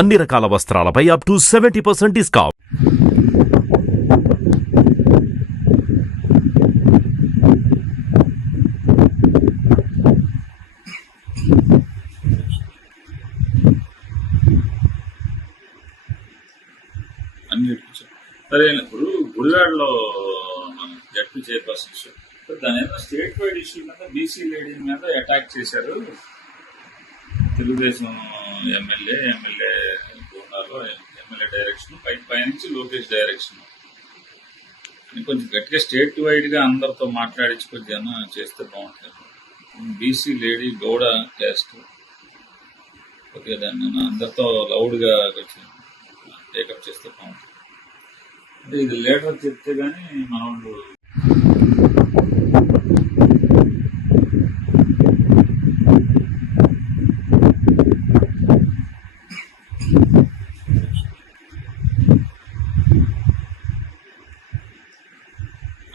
అన్ని రకాల వస్త్రాలపై up to 70% discount. అన్ని సరే. ఇప్పుడు గుడివాడలో మన జడ్పీ చైర్పర్సన్స్ దాని ఏదో స్టేట్ వైడ్ ఇష్యూ మీద బీసీ లేడీ మీద అటాక్ చేశారు. తెలుగుదేశం ఎమ్మెల్యే బోనాలో ఎమ్మెల్యే డైరెక్షన్ పైనుంచి లోకేష్ డైరెక్షన్ అని కొంచెం గట్టిగా స్టేట్ వైడ్ గా అందరితో మాట్లాడించి కొద్దిగా చేస్తే బాగుంటుంది. బీసీ లేడీ గౌడ క్యాస్ట్ కొద్దిగా దాన్ని అందరితో లౌడ్ గా కొంచెం టేకప్ చేస్తే బాగుంటుంది. అంటే ఇది లీడర్ చెప్తే గానీ మన వాళ్ళు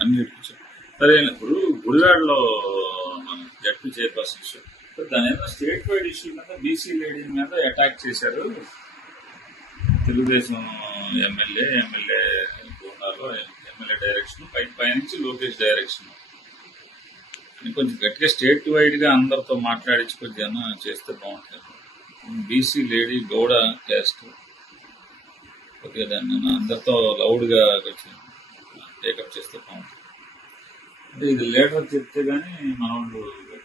అన్ని సరే. ఇప్పుడు గుడివాడలో మన జడ్పీ చైర్పర్సన్స్ దాని ఏదో స్టేట్ వైడ్ ఇష్యూ మీద బీసీ లేడీ మీద అటాక్ చేశారు. తెలుగుదేశం ఎమ్మెల్యే బోనాలో ఎమ్మెల్యే డైరెక్షన్ పైనుంచి లోకేష్ డైరెక్షన్ అని కొంచెం గట్టిగా స్టేట్ వైడ్ గా అందరితో మాట్లాడించి కొద్దిగా చేస్తే బాగుంటుంది. బీసీ లేడీ గౌడ క్యాస్ట్ కొద్దిగా దాన్ని అందరితో లౌడ్ గా కొంచెం టేకప్ చేస్తే బాగుంటుంది. అంటే ఇది లీడర్ చెప్తే గానీ మన వాళ్ళు